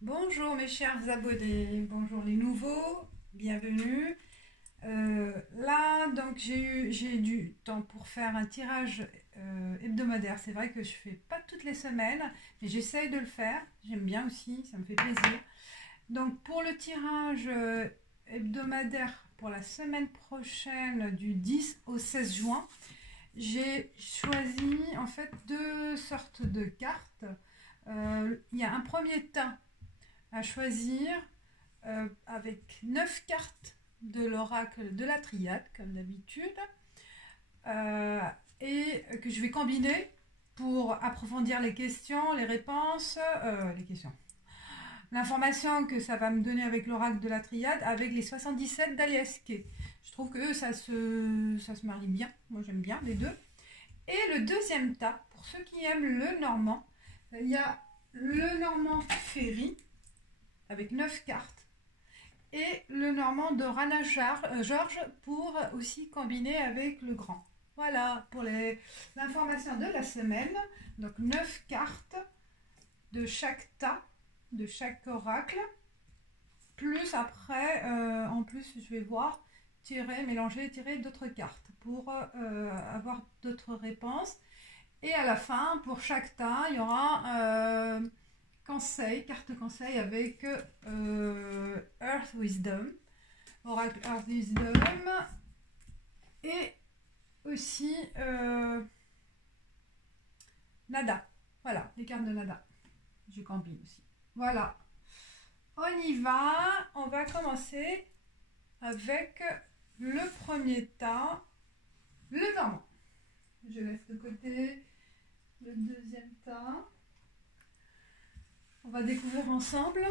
Bonjour mes chers abonnés, bonjour les nouveaux, bienvenue. Là, donc j'ai du temps pour faire un tirage hebdomadaire. C'est vrai que je fais pas toutes les semaines, mais j'essaye de le faire. J'aime bien aussi, ça me fait plaisir. Donc pour le tirage hebdomadaire pour la semaine prochaine du 10 au 16 juin, j'ai choisi en fait deux sortes de cartes. Il y a un premier tas à choisir avec 9 cartes de l'oracle de la triade, comme d'habitude, euh, et que je vais combiner pour approfondir les questions, les réponses, les questions. L'information que ça va me donner avec l'oracle de la triade, avec les 77 d'Aliaské. Je trouve que ça se marie bien. Moi, j'aime bien les deux. Et le deuxième tas, pour ceux qui aiment le normand, il y a le normand Ferry, avec 9 cartes, et le normand de Rana George pour aussi combiner avec le grand. Voilà pour l'information de la semaine. Donc 9 cartes de chaque tas, de chaque oracle. Plus après, en plus, je vais voir, mélanger, tirer d'autres cartes pour avoir d'autres réponses. Et à la fin, pour chaque tas, il y aura carte conseil avec Earth Wisdom, Oracle Earth Wisdom, et aussi Nada. Voilà, les cartes de Nada. Je combine aussi. Voilà. On y va. On va commencer avec le premier tas, le normand. Je laisse de côté le deuxième tas. On va découvrir ensemble.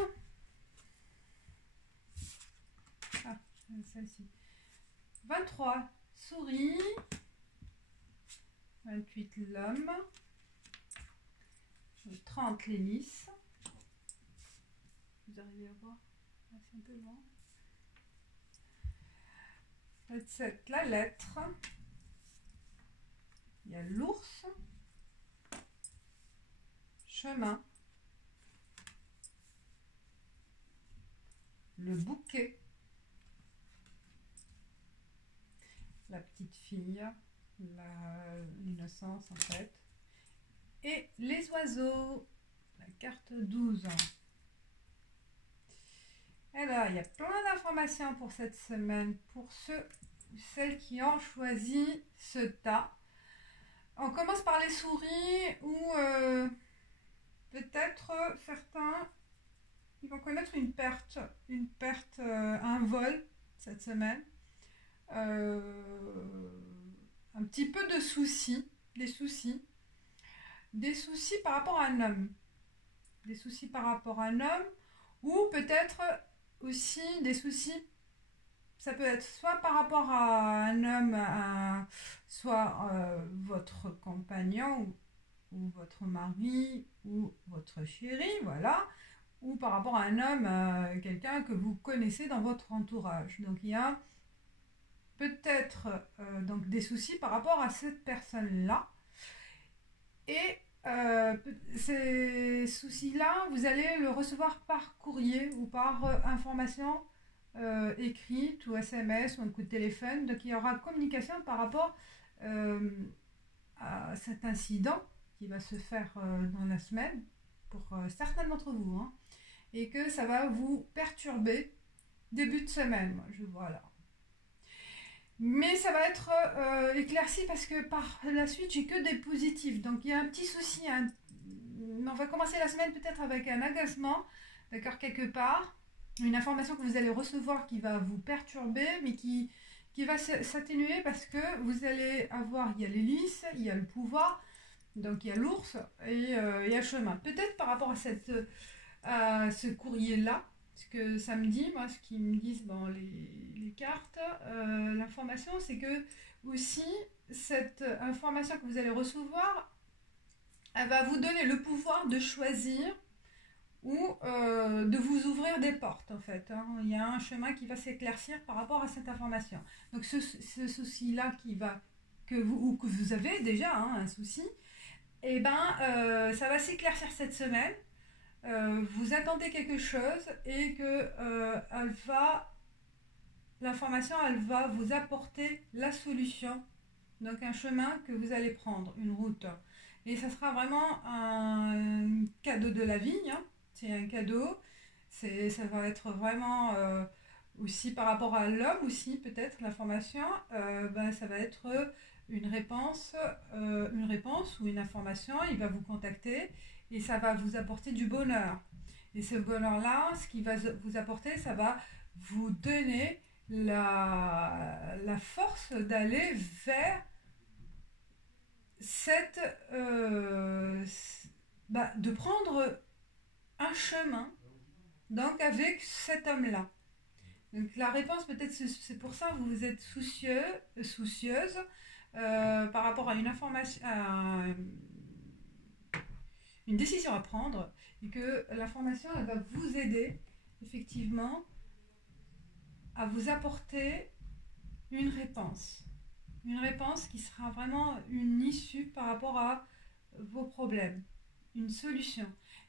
Ah, celle-ci. 23, souris. 28, l'homme. 30, l'hélice. Vous arrivez à voir? C'est un peu loin. 27, la lettre. Il y a l'ours. Chemin. Le bouquet. La petite fille. L'innocence en fait. Et les oiseaux. La carte 12. Alors, il y a plein d'informations pour cette semaine, pour ceux ou celles qui ont choisi ce tas. On commence par les souris, ou peut-être certains ils vont connaître une perte, un vol cette semaine. Euh, un petit peu de soucis, des soucis par rapport à un homme. Des soucis par rapport à un homme, ou peut-être aussi des soucis, ça peut être soit par rapport à un homme, soit votre compagnon, ou votre mari, ou votre chéri, voilà, ou par rapport à un homme, quelqu'un que vous connaissez dans votre entourage. Donc il y a peut-être donc des soucis par rapport à cette personne-là. Et ces soucis-là, vous allez le recevoir par courrier ou par information écrite ou SMS ou un coup de téléphone. Donc il y aura communication par rapport euh, à cet incident qui va se faire dans la semaine pour certains d'entre vous. Hein, et que ça va vous perturber début de semaine. Moi, je vois là. Mais ça va être éclairci parce que par la suite, j'ai que des positifs. Donc il y a un petit souci. On va commencer la semaine peut-être avec un agacement, d'accord, quelque part. Une information que vous allez recevoir qui va vous perturber, mais qui va s'atténuer parce que vous allez avoir, il y a l'hélice, il y a le pouvoir, donc il y a l'ours et il y a le chemin. Peut-être par rapport à ce courrier-là, ce que ça me dit, moi, ce qu'ils me disent bon, les cartes, l'information, c'est que aussi cette information que vous allez recevoir, elle va vous donner le pouvoir de choisir ou de vous ouvrir des portes en fait. Hein. Il y a un chemin qui va s'éclaircir par rapport à cette information. Donc ce souci-là que vous avez déjà hein, un souci, et ben ça va s'éclaircir cette semaine. vous attendez quelque chose et que l'information, elle va vous apporter la solution. Donc un chemin que vous allez prendre, une route. Et ça sera vraiment un cadeau de la vie, hein. C'est un cadeau. Ça va être vraiment aussi par rapport à l'homme aussi, peut-être, l'information. Ça va être une réponse ou une information. Il va vous contacter et ça va vous apporter du bonheur. Et ce bonheur-là, ce qu'il va vous apporter, ça va vous donner la force d'aller vers cette de prendre un chemin donc avec cet homme-là. Donc la réponse peut-être c'est pour ça que vous êtes soucieuse par rapport à une information, à une décision à prendre et que l'information elle va vous aider effectivement à vous apporter une réponse qui sera vraiment une issue par rapport à vos problèmes, une solution.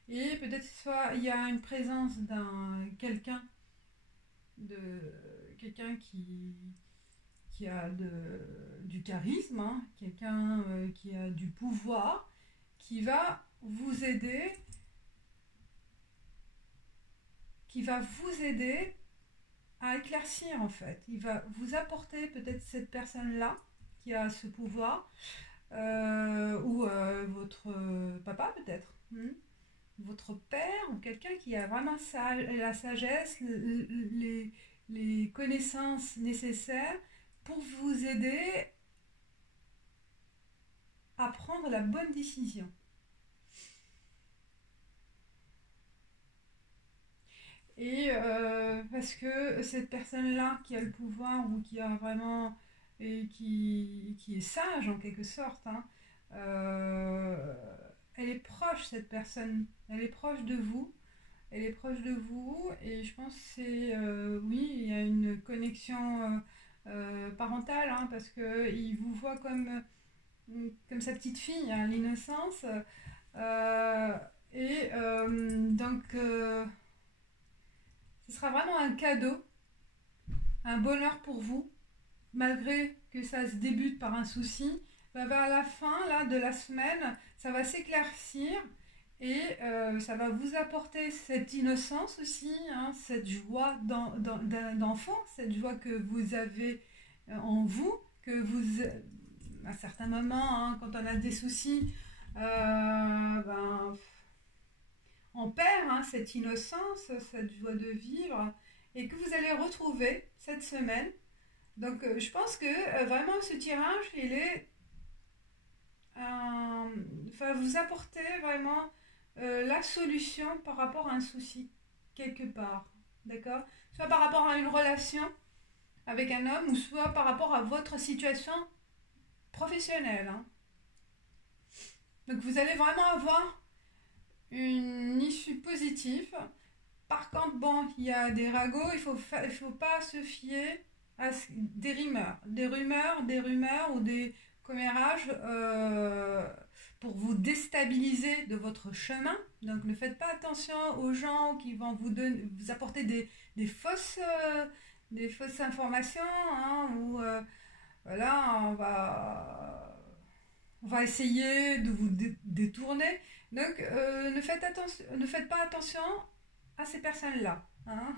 Et peut-être soit il y a une présence quelqu'un qui a du charisme, hein, quelqu'un qui a du pouvoir, qui va vous aider, à éclaircir en fait. Il va vous apporter peut-être cette personne-là qui a ce pouvoir, ou votre papa peut-être, votre père, ou quelqu'un qui a vraiment la sagesse, les connaissances nécessaires pour vous aider à prendre la bonne décision. Et parce que cette personne-là qui a le pouvoir ou qui a vraiment et qui est sage en quelque sorte, hein, elle est proche cette personne, elle est proche de vous, et je pense que c'est oui, il y a une connexion parentale, hein, parce que il vous voit comme sa petite fille, hein, l'innocence, euh, et donc ce sera vraiment un cadeau, un bonheur pour vous, malgré que ça se débute par un souci. Vers la fin là, de la semaine, ça va s'éclaircir et ça va vous apporter cette innocence aussi, hein, cette joie d'enfant, cette joie que vous avez en vous, que vous, à certains moments, hein, quand on a des soucis, on perd, hein, cette innocence, cette joie de vivre, et que vous allez retrouver cette semaine. Donc je pense que vraiment ce tirage, il est va vous apporter vraiment la solution par rapport à un souci, quelque part. D'accord? Soit par rapport à une relation avec un homme, ou soit par rapport à votre situation professionnelle, hein. Donc vous allez vraiment avoir une issue positive. Par contre, bon, il y a des ragots, il faut pas se fier à des rumeurs ou des commérages pour vous déstabiliser de votre chemin. Donc ne faites pas attention aux gens qui vont vous apporter des fausses informations, hein, ou voilà, on va essayer de vous détourner. Donc ne faites pas attention à ces personnes-là, hein.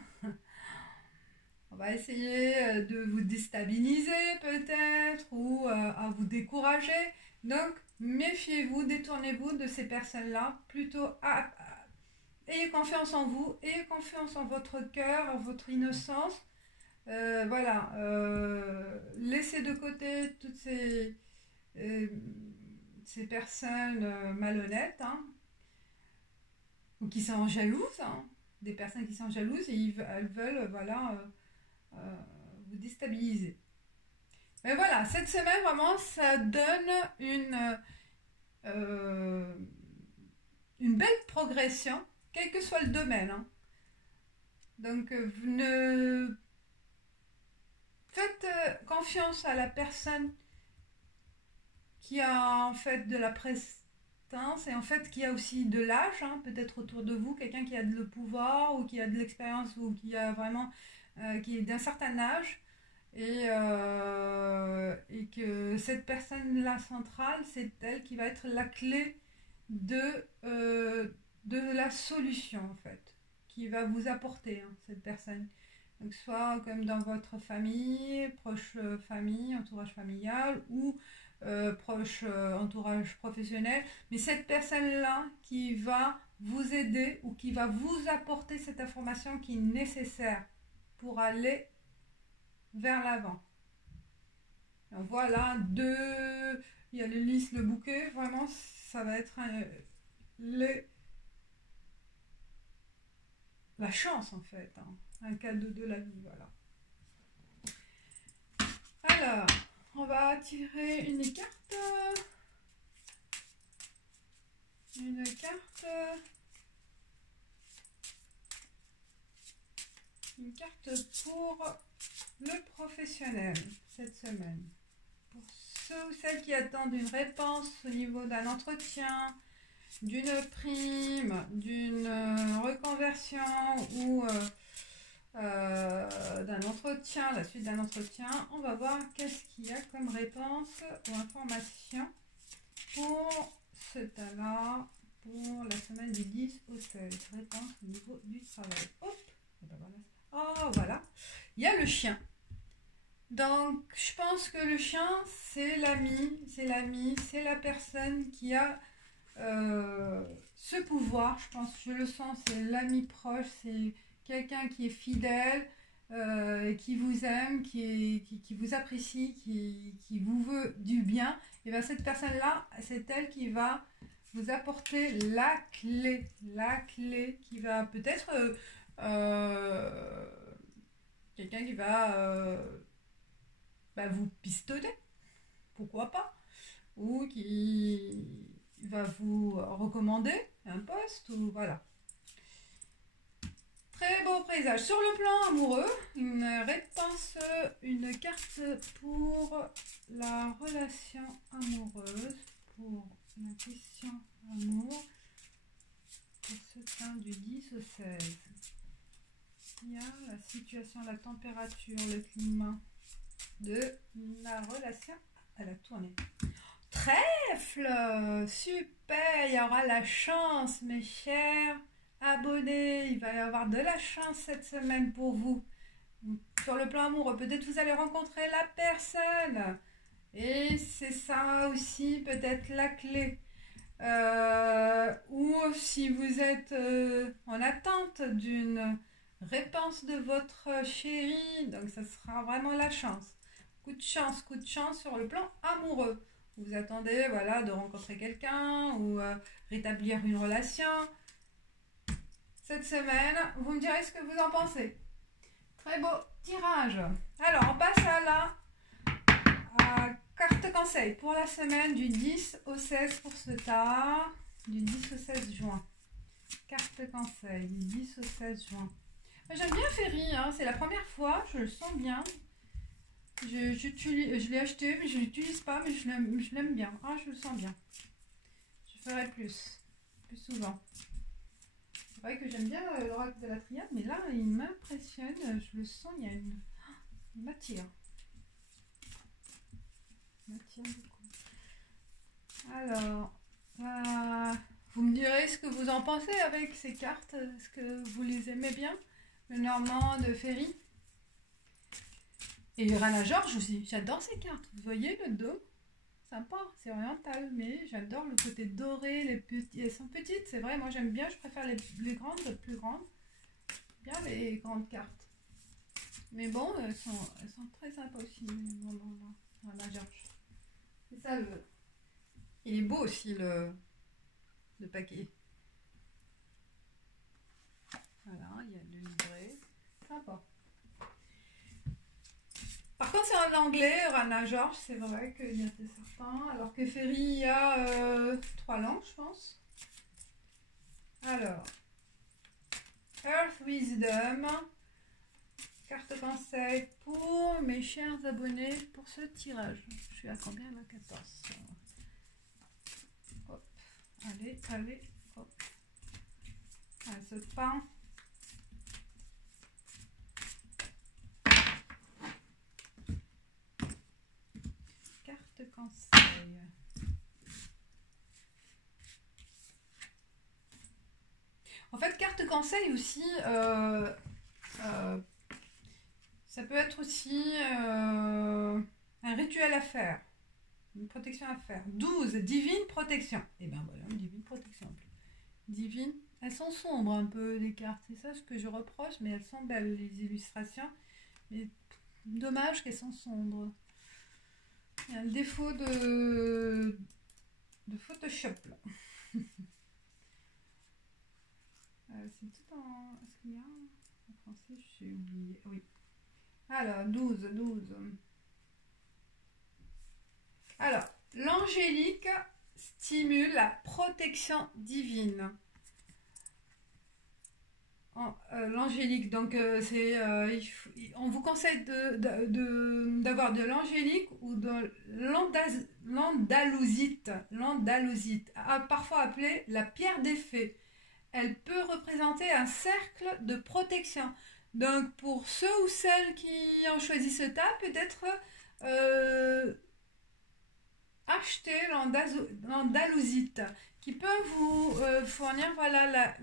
On va essayer de vous déstabiliser peut-être, ou à vous décourager. Donc méfiez-vous, détournez-vous de ces personnes-là. Plutôt ayez confiance en vous, ayez confiance en votre cœur, en votre innocence. Voilà, laissez de côté toutes ces personnes malhonnêtes, hein, ou qui sont jalouses, hein, des personnes qui sont jalouses et elles veulent, voilà, vous déstabiliser. Mais voilà, cette semaine vraiment ça donne une belle progression, quel que soit le domaine, hein. Donc vous ne faites confiance à la personne qui a en fait de la certains, c'est en fait qu'il y a aussi de l'âge, hein, peut-être autour de vous, quelqu'un qui a le pouvoir ou qui a de l'expérience ou qui a vraiment, qui est d'un certain âge et que cette personne-là centrale, c'est elle qui va être la clé de la solution en fait, qui va vous apporter hein, cette personne. Donc soit comme dans votre famille, proche famille, entourage familial ou proche entourage professionnel, mais cette personne-là qui va vous aider ou qui va vous apporter cette information qui est nécessaire pour aller vers l'avant. Donc voilà, il y a le lys, le bouquet, vraiment ça va être la chance en fait, hein, un cadeau de la vie, voilà. Alors, on va tirer une carte pour le professionnel cette semaine. Pour ceux ou celles qui attendent une réponse au niveau d'un entretien, d'une prime, d'une reconversion ou d'un entretien, la suite d'un entretien, on va voir qu'est-ce qu'il y a comme réponse ou information pour ce tas-là, pour la semaine du 10 au 16. Réponse au niveau du travail. Hop, oh voilà, il y a le chien. Donc, je pense que le chien, c'est l'ami, c'est la personne qui a ce pouvoir. Je pense, je le sens, c'est l'ami proche, c'est quelqu'un qui est fidèle, qui vous aime, qui vous apprécie, qui vous veut du bien. Et bien cette personne-là, c'est elle qui va vous apporter la clé qui va peut-être quelqu'un qui va vous pistonner, pourquoi pas, ou qui va vous recommander un poste, ou voilà. Très beau présage. Sur le plan amoureux, une réponse, une carte pour la relation amoureuse, pour la question amour, pour ce temps du 10 au 16. Il y a la situation, la température, le climat de la relation à la tournée. Trèfle, super, il y aura la chance, mes chers abonnés, il va y avoir de la chance cette semaine pour vous. Sur le plan amoureux, peut-être vous allez rencontrer la personne et c'est ça aussi peut-être la clé. Ou si vous êtes en attente d'une réponse de votre chéri, donc ça sera vraiment la chance. Coup de chance sur le plan amoureux. Vous attendez voilà, de rencontrer quelqu'un ou rétablir une relation. Cette semaine, vous me direz ce que vous en pensez. Très beau tirage. Alors, on passe à la carte conseil pour la semaine du 10 au 16 pour ce tas, du 10 au 16 juin. Carte conseil du 10 au 16 juin. J'aime bien Ferry, hein, c'est la première fois, je le sens bien. Je l'ai acheté, mais je ne l'utilise pas, mais je l'aime bien. Ah, je le sens bien. Je ferai plus souvent. C'est vrai que j'aime bien l'oracle de la triade, mais là, il m'impressionne. Je le sens, il m'attire. Il m'attire beaucoup. Alors, vous me direz ce que vous en pensez avec ces cartes. Est-ce que vous les aimez bien? Le Normand de Ferry. Et Rana George aussi, j'adore ces cartes. Vous voyez le dos, sympa, c'est oriental, mais j'adore le côté doré, les petits, elles sont petites, c'est vrai, moi j'aime bien, je préfère les grandes, les plus grandes. Bien les grandes cartes. Mais bon, elles sont très sympas aussi, Rana George. C'est ça le... Il est beau aussi le paquet. Voilà, il y a le livret. Sympa. Par contre, c'est en anglais, Rana George, c'est vrai qu'il y a certains. Alors que Ferry, il y a 3 langues, je pense. Alors, Earth Wisdom, carte conseil pour mes chers abonnés pour ce tirage. Je suis à combien là? 14. Hop. Allez, allez. Hop. Elle se pend. Carte conseil. En fait, carte conseil aussi, ça peut être aussi un rituel à faire, une protection à faire. 12, divine protection. Et bien voilà, une divine protection. Divine, elles sont sombres un peu les cartes, c'est ça ce que je reproche, mais elles sont belles les illustrations. Mais dommage qu'elles sont sombres. Il y a le défaut de Photoshop là. C'est tout en... Est-ce qu'il y a en français? J'ai oublié. Oui. Alors, 12. Alors, l'angélique stimule la protection divine. L'angélique, donc on vous conseille d'avoir de l'angélique ou de l'andalusite, parfois appelée la pierre des fées. Elle peut représenter un cercle de protection. Donc pour ceux ou celles qui ont choisi ce tas, peut-être acheter l'andalusite qui peut vous fournir voilà,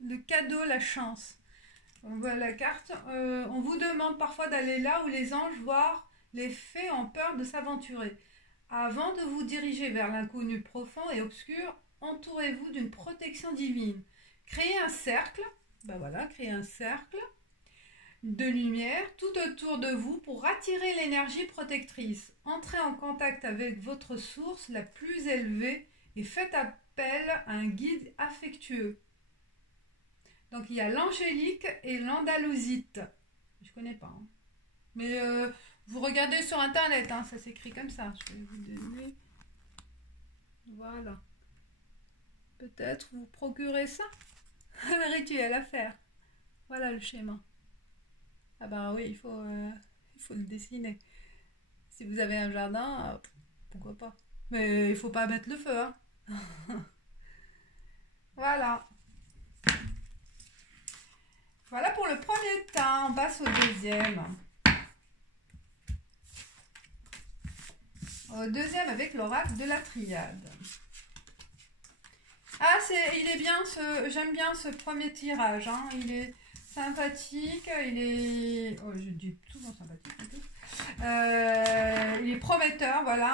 le cadeau, la chance. On voit la carte. On vous demande parfois d'aller là où les anges, voire les fées, ont peur de s'aventurer. Avant de vous diriger vers l'inconnu profond et obscur, entourez-vous d'une protection divine. Créez un cercle, créez un cercle de lumière tout autour de vous pour attirer l'énergie protectrice. Entrez en contact avec votre source la plus élevée et faites appel à un guide affectueux. Donc il y a l'angélique et l'andalusite. Je connais pas. Hein. Mais vous regardez sur internet, hein, ça s'écrit comme ça. Je vais vous donner. Voilà. Peut-être vous procurez ça. Un rituel à faire. Voilà le schéma. Ah ben oui, il faut le dessiner. Si vous avez un jardin, pourquoi pas. Mais il faut pas mettre le feu. Hein. Voilà. Voilà pour le premier temps. On passe au deuxième. Au deuxième avec l'oracle de la triade. Ah, il est bien, j'aime bien ce premier tirage. Hein. Il est sympathique, il est... Oh, je dis souvent sympathique. Il est prometteur, voilà,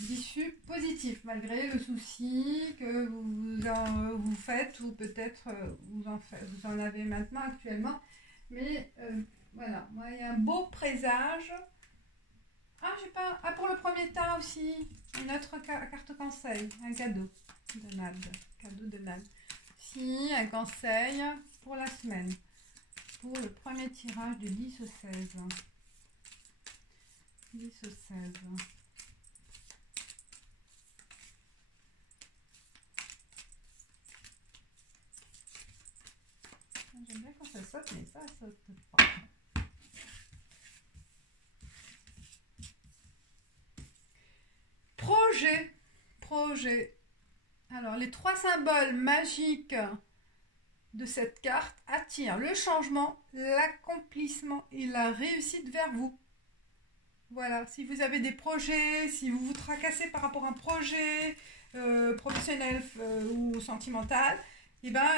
d'issue positive, malgré le souci que vous faites, ou peut-être vous en avez maintenant, actuellement. Mais voilà, moi, il y a un beau présage. Ah, j'ai pas... Ah, pour le premier tas aussi, une autre carte conseil, un cadeau de Nad. Cadeau de Nad. Si, un conseil pour la semaine. Pour le premier tirage du 10 au 16. 10 au 16. J'aime bien quand ça saute, mais ça saute pas. Projet. Alors, les 3 symboles magiques de cette carte attirent le changement, l'accomplissement et la réussite vers vous. Voilà, si vous avez des projets, si vous vous tracassez par rapport à un projet professionnel ou sentimental, et ben,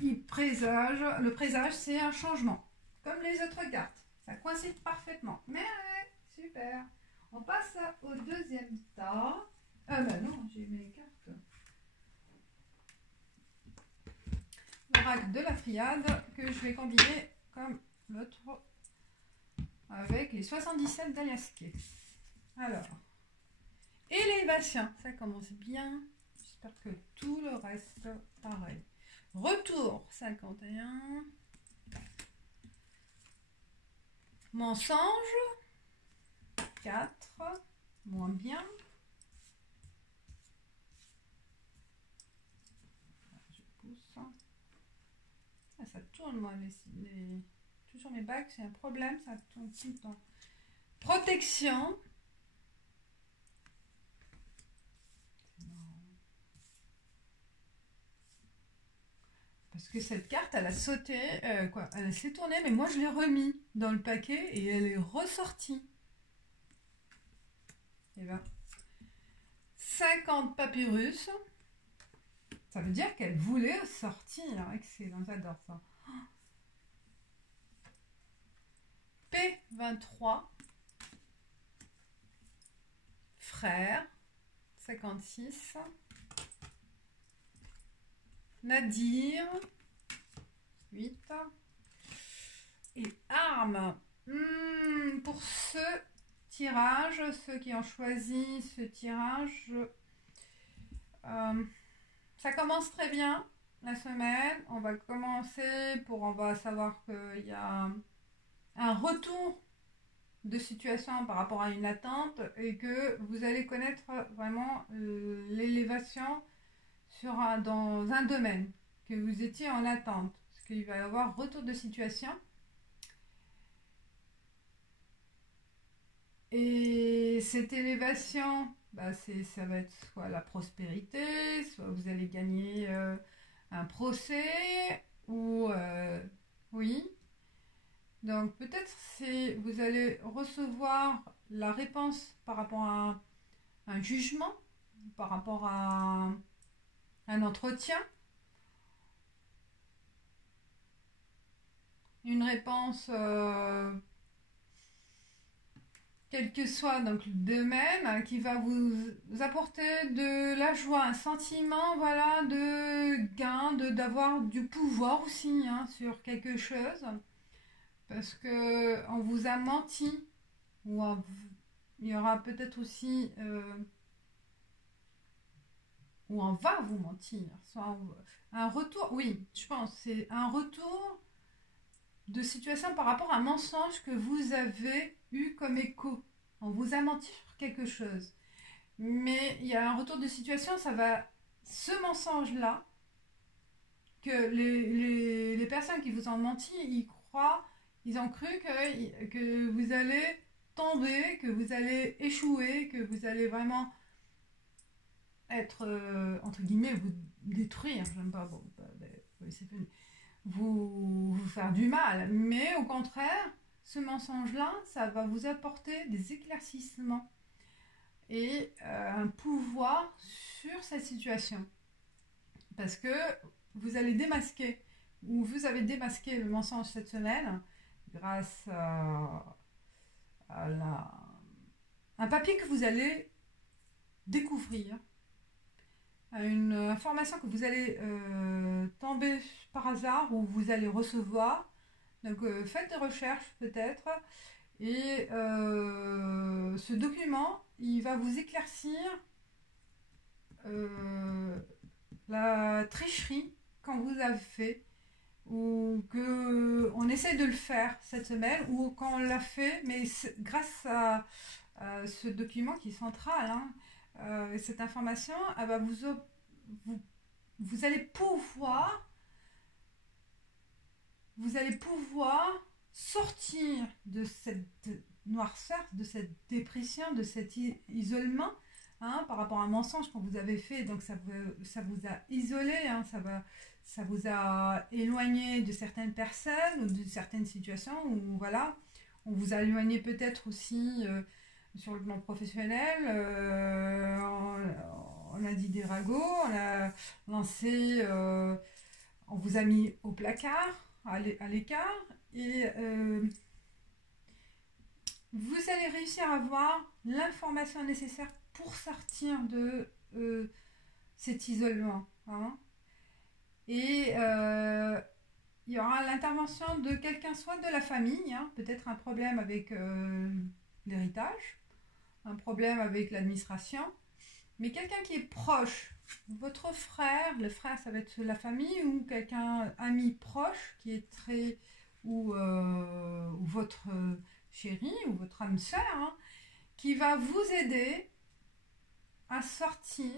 le présage, c'est un changement, comme les autres cartes. Ça coïncide parfaitement. Mais super. On passe au deuxième tas. Ah ben non, j'ai mes cartes. L'oracle de la triade que je vais combiner comme l'autre avec les 77 d'Aliasquet. Alors, élévation, ça commence bien. J'espère que tout le reste pareil. Retour 51. Mensonge 4. Moins bien. Je pousse. Ah, ça tourne moi toujours mes bacs, c'est un problème, ça tourne tout le temps. Protection. Parce que cette carte, elle a sauté, elle s'est tournée, mais moi je l'ai remis dans le paquet et elle est ressortie. Et ben, 50 papyrus, ça veut dire qu'elle voulait sortir. Excellent, j'adore ça. P23, frère, 56, Nadir, 8, et armes. Pour ce tirage, ceux qui ont choisi ce tirage, ça commence très bien la semaine. On va commencer on va savoir qu'il y a un retour de situation par rapport à une attente et que vous allez connaître vraiment l'élévation dans un domaine que vous étiez en attente. Parce qu'il va y avoir retour de situation. Et cette élévation, ça va être soit la prospérité, soit vous allez gagner un procès, ou oui. Donc peut-être vous allez recevoir la réponse par rapport à un jugement, par rapport à un entretien, une réponse quel que soit donc le domaine, qui va vous apporter de la joie, un sentiment voilà de gain, d'avoir du pouvoir aussi sur quelque chose, parce que on vous a menti, ou il y aura peut-être aussi ou on va vous mentir, soit un retour, oui, je pense c'est un retour de situation par rapport à un mensonge que vous avez eu comme écho. On vous a menti sur quelque chose. Mais il y a un retour de situation, ce mensonge-là, que les personnes qui vous ont menti, ils ont cru que vous allez tomber, que vous allez échouer, que vous allez vraiment être, entre guillemets, vous détruire. J'aime pas, c'est fini. Vous faire du mal, mais au contraire, ce mensonge-là, ça va vous apporter des éclaircissements et un pouvoir sur cette situation, parce que vous allez démasquer, ou vous avez démasqué le mensonge cette semaine grâce à un papier que vous allez découvrir, une information que vous allez tomber par hasard, ou vous allez recevoir. Donc faites des recherches peut-être, et ce document il va vous éclaircir la tricherie quand vous avez fait, ou que on essaie de le faire cette semaine, ou quand on l'a fait, mais grâce à ce document qui est central, cette information, elle va vous allez pouvoir sortir de cette noirceur, de cette dépression, de cet isolement, par rapport à un mensonge qu'on vous avez fait. Donc ça vous a isolé, ça vous a éloigné de certaines personnes ou de certaines situations, où voilà, on vous a éloigné peut-être aussi sur le plan professionnel. On a dit des ragots, on a lancé, on vous a mis au placard, à l'écart, et vous allez réussir à avoir l'information nécessaire pour sortir de cet isolement. Et il y aura l'intervention de quelqu'un, soit de la famille, peut-être un problème avec l'héritage, un problème avec l'administration, mais quelqu'un qui est proche, votre frère, le frère ça va être la famille, ou quelqu'un, ami proche, qui est très, ou votre chéri, ou votre âme sœur, qui va vous aider à sortir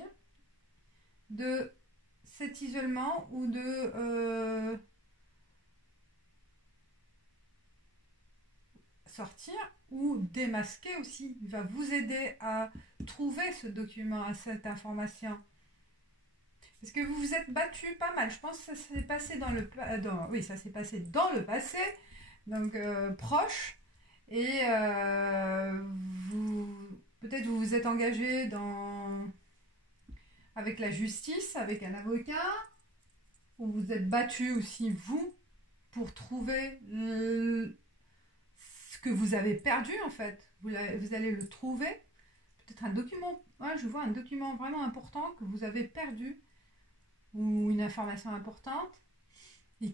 de cet isolement, ou de sortir, ou démasquer aussi. Il va vous aider à trouver ce document, à cette information. Parce que vous vous êtes battu pas mal. Je pense que ça s'est passé dans le oui, ça s'est passé dans le passé, donc proche. Et peut-être vous vous êtes engagé avec la justice, avec un avocat, ou vous êtes battu aussi vous pour trouver ce que vous avez perdu en fait. Vous allez le trouver. Peut-être un document. Ouais, je vois un document vraiment important que vous avez perdu ou une information importante et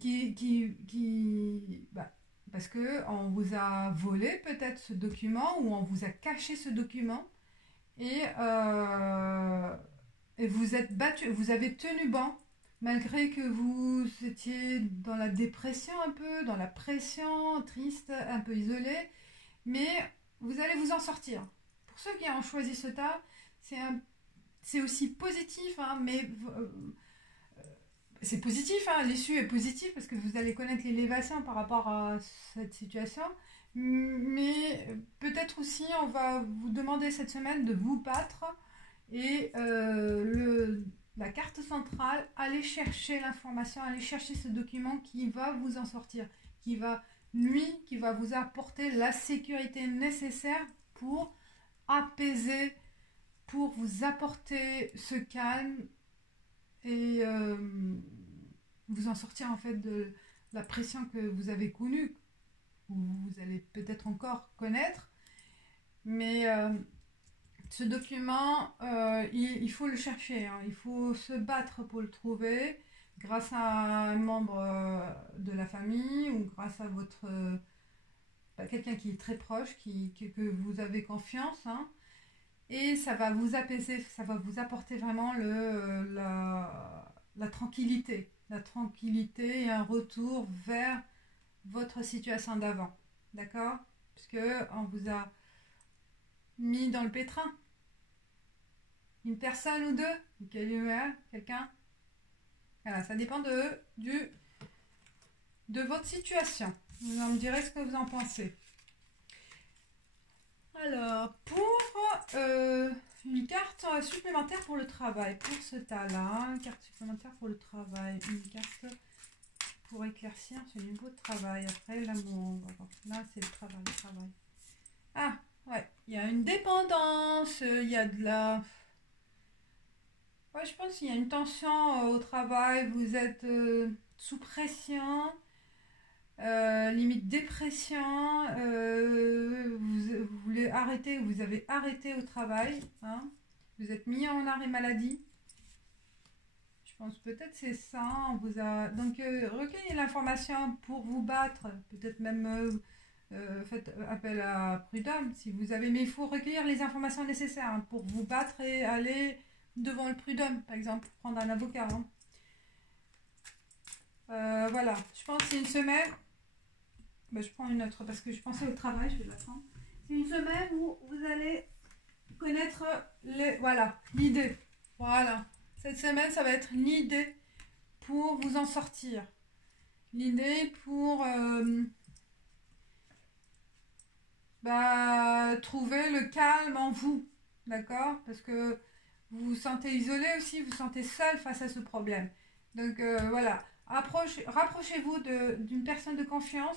parce que on vous a volé peut-être ce document ou on vous a caché ce document et vous êtes battu, vous avez tenu banc malgré que vous étiez dans la dépression un peu, dans la pression, triste, un peu isolé, mais vous allez vous en sortir. Pour ceux qui ont choisi ce tas, c'est aussi positif, hein, mais c'est positif, hein, l'issue est positive parce que vous allez connaître l'élévation par rapport à cette situation. Mais peut-être aussi, on va vous demander cette semaine de vous battre et la carte centrale, allez chercher l'information, allez chercher ce document qui va vous en sortir, qui va vous apporter la sécurité nécessaire pour apaiser, pour vous apporter ce calme et vous en sortir en fait de la pression que vous avez connue, ou vous allez peut-être encore connaître. Mais ce document, il faut le chercher, hein. Il faut se battre pour le trouver grâce à un membre de la famille ou grâce à quelqu'un qui est très proche, que vous avez confiance, hein. Et ça va vous apaiser, ça va vous apporter vraiment la tranquillité et un retour vers votre situation d'avant, d'accord? Parce que on vous a mis dans le pétrin. Une personne ou deux, quelqu'un. Voilà, ça dépend de votre situation. Vous me direz ce que vous en pensez. Alors, pour une carte supplémentaire pour le travail, pour ce tas-là, une carte supplémentaire pour le travail, une carte pour éclaircir ce niveau de travail. Après, l'amour, là, c'est le travail. Ah, ouais, il y a une dépendance, il y a de la... Ouais, je pense qu'il y a une tension au travail, vous êtes sous pression, limite dépression, vous voulez arrêter, vous avez arrêté au travail, hein, vous êtes mis en arrêt maladie. Je pense peut-être c'est ça, on vous a... Donc recueillez l'information pour vous battre, peut-être même faites appel à prud'homme si vous avez, mais il faut recueillir les informations nécessaires, hein, pour vous battre et aller devant le prud'homme, par exemple, pour prendre un avocat, hein. Voilà, je pense que c'est une semaine. Je prends une autre parce que je pensais au travail, je vais la prendre. C'est une semaine où vous allez connaître l'idée. Voilà, cette semaine, ça va être l'idée pour vous en sortir. L'idée pour trouver le calme en vous, d'accord? Parce que vous vous sentez isolé aussi, vous vous sentez seul face à ce problème. Donc voilà, rapprochez-vous d'une personne de confiance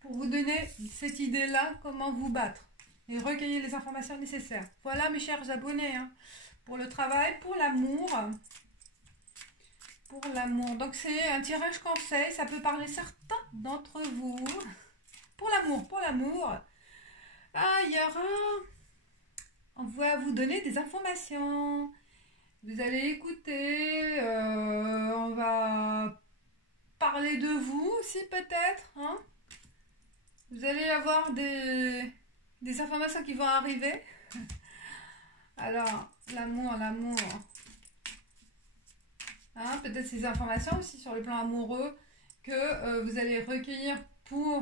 pour vous donner cette idée-là, comment vous battre et recueillir les informations nécessaires. Voilà mes chers abonnés, hein, pour le travail, pour l'amour. Pour l'amour. Donc c'est un tirage conseil, ça peut parler certains d'entre vous. Pour l'amour. Ah, il y aura... On va vous donner des informations. Vous allez écouter. On va parler de vous aussi peut-être. Hein, vous allez avoir des informations qui vont arriver. Alors, l'amour. Hein, peut-être ces informations aussi sur le plan amoureux que vous allez recueillir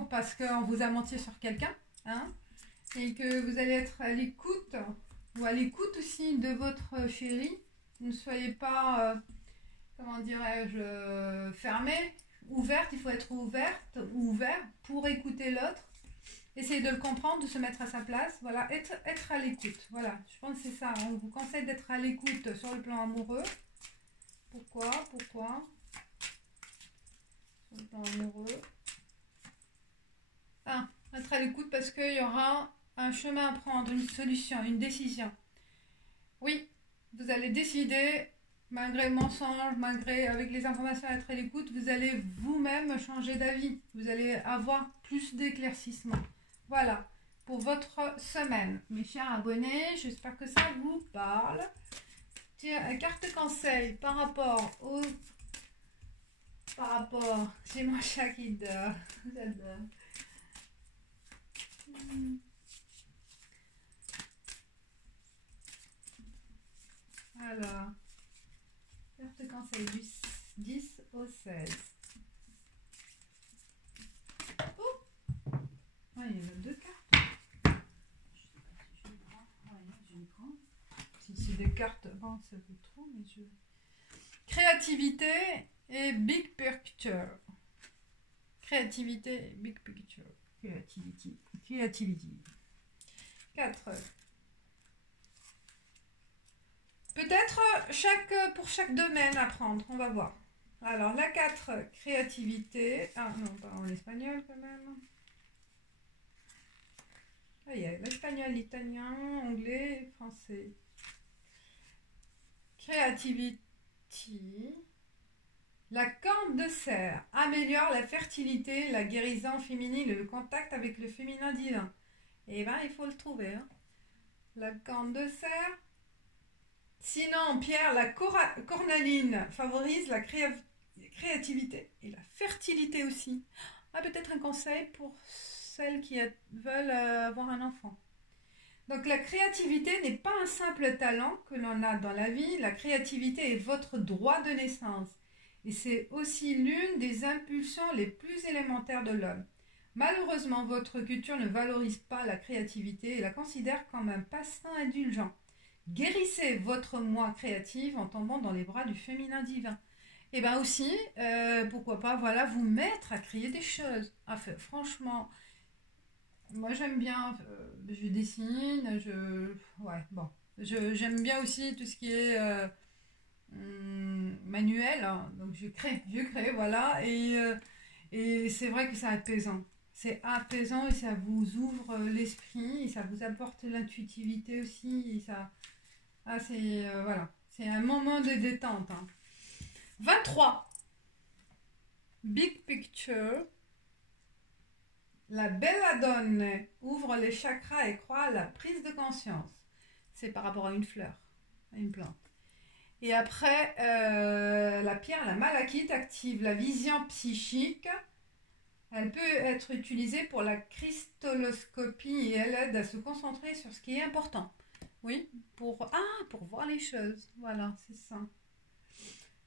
parce qu'on vous a menti sur quelqu'un. Hein, et que vous allez être à l'écoute ou à l'écoute aussi de votre chéri. Ne soyez pas, comment dirais-je, fermé, ouverte. Il faut être ouverte ou ouvert pour écouter l'autre. Essayez de le comprendre, de se mettre à sa place. Voilà, être à l'écoute. Voilà, je pense que c'est ça. On vous conseille d'être à l'écoute sur le plan amoureux. Pourquoi? Sur le plan amoureux. Ah, être à l'écoute parce qu'il y aura un chemin à prendre, une solution, une décision. Oui, vous allez décider, malgré le mensonge, malgré avec les informations à être à l'écoute, vous allez vous-même changer d'avis. Vous allez avoir plus d'éclaircissement. Voilà, pour votre semaine. Mes chers abonnés, j'espère que ça vous parle. Tiens, carte conseil par rapport au... J'ai mon chat qui dort. J'adore. Alors, carte conseil du 10 au 16. Oh, ouais, il y a deux cartes. Je sais pas si je les prends. Ouais, je les prends. Si c'est des cartes, bon, ça fait trop, mais je... Créativité et big picture. Créativité et big picture. Creativity. 4. Peut-être pour chaque domaine à prendre, on va voir. Alors, la 4, créativité. Ah non, pas en espagnol quand même. Ah, il y a l'espagnol, l'italien, anglais et français. Creativity. La corne de cerf améliore la fertilité, la guérison féminine et le contact avec le féminin divin. Eh bien, il faut le trouver. Hein. La corne de cerf. Sinon, Pierre, la cornaline favorise la créativité et la fertilité aussi. Ah, peut-être un conseil pour celles qui veulent avoir un enfant. Donc, la créativité n'est pas un simple talent que l'on a dans la vie. La créativité est votre droit de naissance. Et c'est aussi l'une des impulsions les plus élémentaires de l'homme. Malheureusement, votre culture ne valorise pas la créativité et la considère comme un passe-temps indulgent. Guérissez votre moi créative en tombant dans les bras du féminin divin. Et bien aussi, pourquoi pas, voilà, vous mettre à créer des choses. Enfin, franchement, moi j'aime bien, je dessine, j'aime bien aussi tout ce qui est manuel, hein. Donc je crée, voilà, et c'est vrai que c'est apaisant. C'est apaisant et ça vous ouvre l'esprit, et ça vous apporte l'intuitivité aussi, et ça... Ah, c'est voilà, c'est un moment de détente. Hein. 23. Big picture. La belladone ouvre les chakras et croit à la prise de conscience. C'est par rapport à une fleur, à une plante. Et après, la pierre, la malachite, active la vision psychique. Elle peut être utilisée pour la cristalloscopie et elle aide à se concentrer sur ce qui est important. Oui, pour voir les choses. Voilà, c'est ça.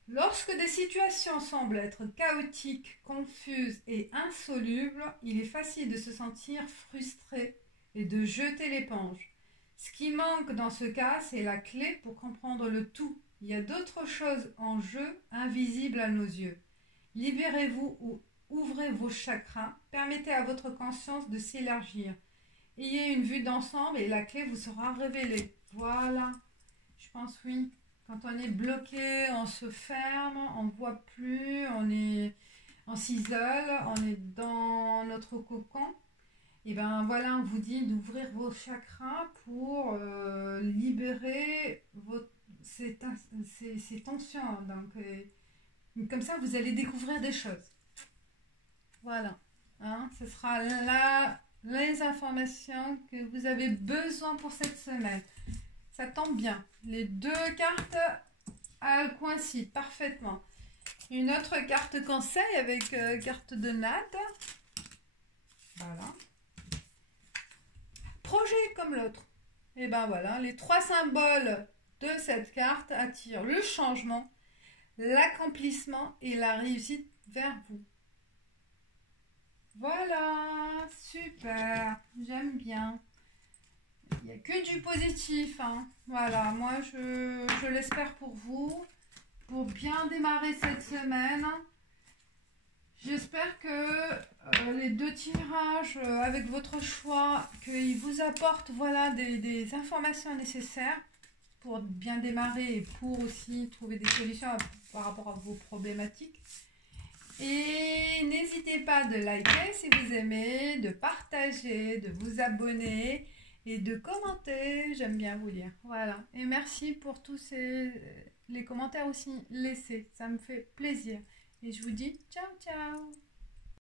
Lorsque des situations semblent être chaotiques, confuses et insolubles, il est facile de se sentir frustré et de jeter l'éponge. Ce qui manque dans ce cas, c'est la clé pour comprendre le tout. Il y a d'autres choses en jeu invisibles à nos yeux. Libérez-vous ou ouvrez vos chakras, permettez à votre conscience de s'élargir. Ayez une vue d'ensemble et la clé vous sera révélée. Voilà, je pense oui. Quand on est bloqué, on se ferme, on ne voit plus, on s'isole, on est dans notre cocon. Et bien voilà, on vous dit d'ouvrir vos chakras pour libérer ces tensions. Donc, comme ça, vous allez découvrir des choses. Voilà, hein, ce sera là les informations que vous avez besoin pour cette semaine. Ça tombe bien. Les deux cartes, elles coïncident parfaitement. Une autre carte conseil avec carte de Nat. Voilà. Projet comme l'autre. Et ben voilà, les trois symboles de cette carte attirent le changement, l'accomplissement et la réussite vers vous. Voilà, super, j'aime bien. Il n'y a que du positif. Hein. Voilà, moi je l'espère pour vous, pour bien démarrer cette semaine. J'espère que les deux tirages avec votre choix, qu'ils vous apportent voilà, des informations nécessaires pour bien démarrer et pour aussi trouver des solutions par rapport à vos problématiques. Et n'hésitez pas de liker si vous aimez, de partager, de vous abonner et de commenter. J'aime bien vous lire. Voilà. Et merci pour tous les commentaires aussi laissés. Ça me fait plaisir. Et je vous dis ciao, ciao!